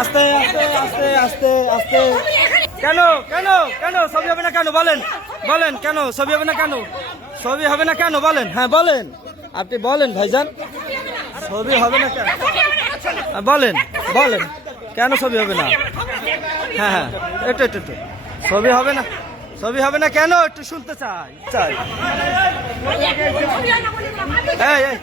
আস্তে আস্তে আস্তে আস্তে আস্তে। কেন কেন কেন ছবি হবে না কেন বলেন, বলেন কেন ছবি হবে না কেন, ছবি হবে না কেন বলেন, হ্যাঁ বলেন, আপনি বলেন ভাইজান ছবি হবে না কেন, বলেন বলেন কেন ছবি হবে না। হ্যাঁ হ্যাঁ একটু একটু একটু ছবি হবে না, ছবি হবে না কেন একটু শুনতে চাই চাই। এই এই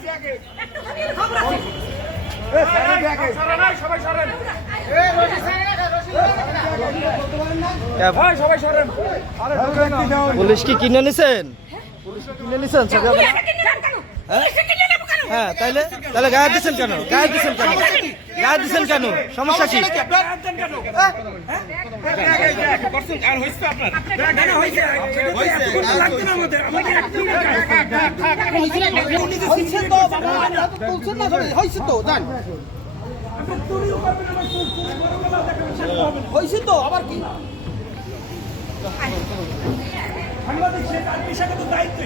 পুলিশ কি কিনে নিছেন, পুলিশ কি কিনে নিছেন ছবি হবে না? হ্যাঁ তাইলে তাহলে গায়ে দিচ্ছেন কেন, গায়ে দিচ্ছেন কেন, গায়ে দিচ্ছেন কেন, সমস্যা কি? হয়েছে তো আবার কি সাংবাদিক সে তার পেশাগত দায়িত্ব।